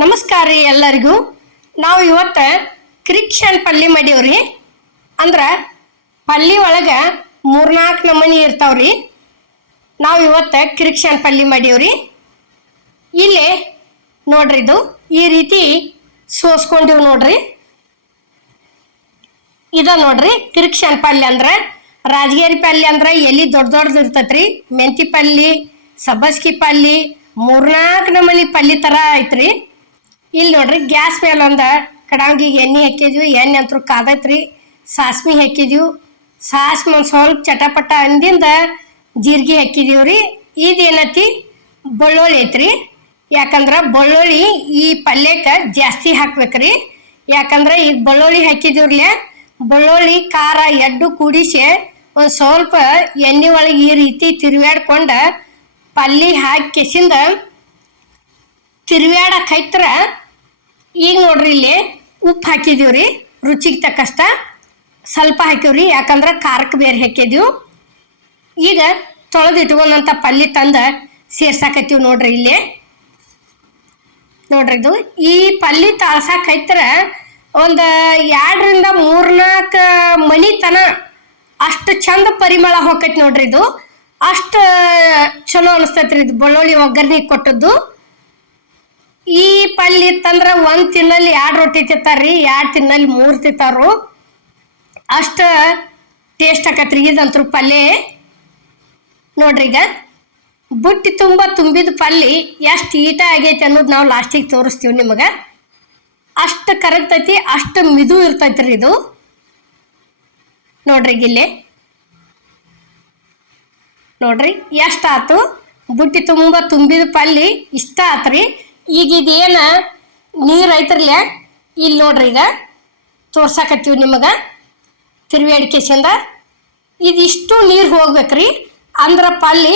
ನಮಸ್ಕಾರ ರೀ ಎಲ್ಲರಿಗೂ. ನಾವು ಇವತ್ತು ಕ್ರಿಕ್ಷನ್ ಪಲ್ಲಿ ಮಾಡೀವ್ರಿ. ಅಂದ್ರೆ ಪಲ್ಲಿ ಒಳಗೆ ಮೂರ್ನಾಲ್ಕು ನಮೂನಿ ಇರ್ತಾವ್ರಿ. ನಾವು ಇವತ್ತು ಕ್ರಿಕ್ಷನ್ ಪಲ್ಲಿ ಮಾಡೀವ್ರಿ. ಇಲ್ಲಿ ನೋಡ್ರಿ ಇದು, ಈ ರೀತಿ ಸೋಸ್ಕೊಂಡಿವ್ ನೋಡ್ರಿ. ಇದ ನೋಡ್ರಿ ಕಿರಿಕ್ಷನ್ ಪಲ್ಯ ಅಂದ್ರೆ ರಾಜಗಿರಿ ಪಲ್ಯ ಅಂದ್ರೆ ಎಲ್ಲಿ ದೊಡ್ಡ ದೊಡ್ಡದು ಇರ್ತೈತ್ರಿ. ಮೆಂತಿ ಪಲ್ಲಿ, ಸಬ್ಬಸ್ಗಿ ಪಲ್ಲಿ, ಮೂರ್ನಾಲ್ಕು ನಮೂನಿ ಪಲ್ಲಿ ಥರ ಐತ್ರಿ. ಇಲ್ಲಿ ನೋಡ್ರಿ, ಗ್ಯಾಸ್ ಮೇಲೆ ಒಂದ ಕಡಾಂಗಿಗೆ ಎಣ್ಣೆ ಹಾಕಿದ್ವಿ, ಎಣ್ಣೆ ಅಂತೂ ಕಾದೈತ್ರಿ, ಸಾಸ್ಮಿ ಹಾಕಿದ್ವಿ. ಸಾಸ್ಮಿ ಒಂದು ಸ್ವಲ್ಪ ಚಟಪಟ ಅಂದಿಂದ ಜೀರಿಗೆ ಹಾಕಿದೀವಿ ರೀ ಇದೇನತಿ? ಬೆಳ್ಳುಳ್ಳಿ ಐತ್ರಿ. ಯಾಕಂದ್ರೆ ಬೆಳ್ಳುಳ್ಳಿ ಈ ಪಲ್ಯಕ್ಕೆ ಜಾಸ್ತಿ ಹಾಕ್ಬೇಕ್ರಿ. ಯಾಕಂದ್ರೆ ಈಗ ಬೆಳ್ಳುಳ್ಳಿ ಹಾಕಿದಿವ್ರಲೆ ಬೆಳ್ಳುಳ್ಳಿ ಖಾರ ಎಡ್ಡು ಕೂಡಿಸಿ ಒಂದು ಸ್ವಲ್ಪ ಎಣ್ಣೆ ಒಳಗೆ ಈ ರೀತಿ ತಿರುವಾಡ್ಕೊಂಡು ಪಲ್ಯ ಹಾಕಿಸಿಂದ ತಿರುವ್ಯಾಡಕ್ಕೆ ಹೈತ್ರ ಈಗ ನೋಡ್ರಿ ಇಲ್ಲಿ ಉಪ್ಪು ಹಾಕಿದೀವಿ ರೀ ರುಚಿಗೆ ತಕ್ಕಷ್ಟ ಸ್ವಲ್ಪ ಹಾಕಿವ್ರಿ, ಯಾಕಂದ್ರೆ ಖಾರಕ್ಕೆ ಬೇರೆ ಹಾಕಿದೀವಿ. ಈಗ ತೊಳೆದು ಇಟ್ಕೊಂಡಂಥ ಪಲ್ಯ ತಂದು ಸೇರ್ಸಾಕತ್ತೀವಿ ನೋಡ್ರಿ ಇಲ್ಲಿ. ನೋಡ್ರಿ ಇದು. ಈ ಪಲ್ಯ ತಾಳ್ಸಾಕೈತ್ರ ಒಂದು ಎರಡರಿಂದ ಮೂರ್ನಾಲ್ಕು ಮನಿ ತನ ಅಷ್ಟು ಚಂದ ಪರಿಮಳ ಹೋಗೈತಿ ನೋಡ್ರಿ ಇದು. ಅಷ್ಟು ಚಲೋ ಅನಿಸ್ತೈತ್ರಿ ಇದು. ಬೆಳ್ಳುಳ್ಳಿ ಒಗ್ಗರಣೆ ಕೊಟ್ಟದ್ದು. ಈ ಪಲ್ಯ ಇತ್ತಂದ್ರ ಒಂದು ತಿನ್ನಲ್ಲಿ ಎರಡು ರೊಟ್ಟಿ ತಿಂತಾರ್ರಿ, ಎರಡು ತಿನ್ನಲ್ಲಿ ಮೂರ್ ತಿಂತಾರು. ಅಷ್ಟ ಟೇಸ್ಟ್ ಆಕತ್ರಿ ಇದಂತ್ರು ಪಲ್ಯ. ನೋಡ್ರಿ ಈಗ, ಬುಟ್ಟಿ ತುಂಬ ತುಂಬಿದ ಪಲ್ಲಿ ಎಷ್ಟು ಈಟ ಆಗೈತಿ ಅನ್ನೋದು ನಾವು ಲಾಸ್ಟಿಗೆ ತೋರಿಸ್ತೀವಿ ನಿಮಗೆ. ಅಷ್ಟು ಕರಗ್ತೈತಿ ಅಷ್ಟು ಮಿದು ಇರ್ತೈತ್ರಿ ಇದು. ನೋಡ್ರಿ ಇಲ್ಲಿ. ನೋಡ್ರಿ, ಎಷ್ಟು ಆತು? ಬುಟ್ಟಿ ತುಂಬ ತುಂಬಿದ ಪಲ್ಲಿ ಇಷ್ಟ ಆತ್ರಿ. ಈಗ ಇದೇನ ನೀರು ಐತ್ರಲ್ಲ ಇಲ್ಲಿ ನೋಡ್ರಿ ಈಗ, ತೋರ್ಸಾಕತ್ತೀವಿ ನಿಮಗೆ ಚಂದ. ಇದಿಷ್ಟು ನೀರು ಹೋಗ್ಬೇಕ್ರಿ, ಅಂದ್ರೆ ಪಲ್ಯ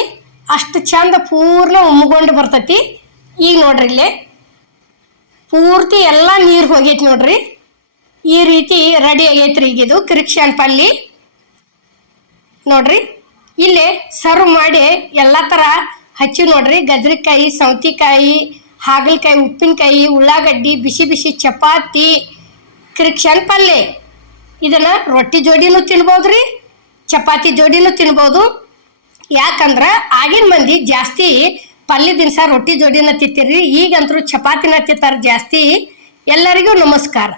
ಅಷ್ಟು ಚಂದ ಪೂರ್ಣ ಉಮ್ಕೊಂಡು ಬರ್ತೈತಿ. ಈಗ ನೋಡ್ರಿ ಇಲ್ಲಿ, ಪೂರ್ತಿ ಎಲ್ಲ ನೀರು ಹೋಗೈತಿ ನೋಡ್ರಿ. ಈ ರೀತಿ ರೆಡಿ ಆಗೈತ್ರಿ ಈಗ ಇದು ಕಿರಿಕ್ಷನ್ ಪಲ್ಲಿ. ನೋಡ್ರಿ, ಇಲ್ಲಿ ಸರ್ವ್ ಮಾಡಿ ಎಲ್ಲ ಥರ ಹಚ್ಚಿ ನೋಡ್ರಿ. ಗಜ್ರಿಕಾಯಿ, ಸೌತಿಕಾಯಿ ಹಾಗಲಕಾಯಿ, ಉಪ್ಪಿನಕಾಯಿ, ಉಳ್ಳಾಗಡ್ಡಿ, ಬಿಸಿ ಬಿಸಿ ಚಪಾತಿ ಕ್ರಿಕ್ಷನ್ ಪಲ್ಯ ಇದನ್ನು ರೊಟ್ಟಿ ಜೋಡಿನೂ ತಿನ್ಬೋದು ರೀ ಚಪಾತಿ ಜೋಡಿನೂ ತಿನ್ಬೋದು. ಯಾಕಂದ್ರೆ ಆಗಿನ ಮಂದಿ ಜಾಸ್ತಿ ಪಲ್ಯ ದಿನಸ ರೊಟ್ಟಿ ಜೋಡಿನ ತಿಂತೀರಿ ಈಗಂತರೂ ಚಪಾತಿನ ತಿಂತಾರೆ ಜಾಸ್ತಿ. ಎಲ್ಲರಿಗೂ ನಮಸ್ಕಾರ.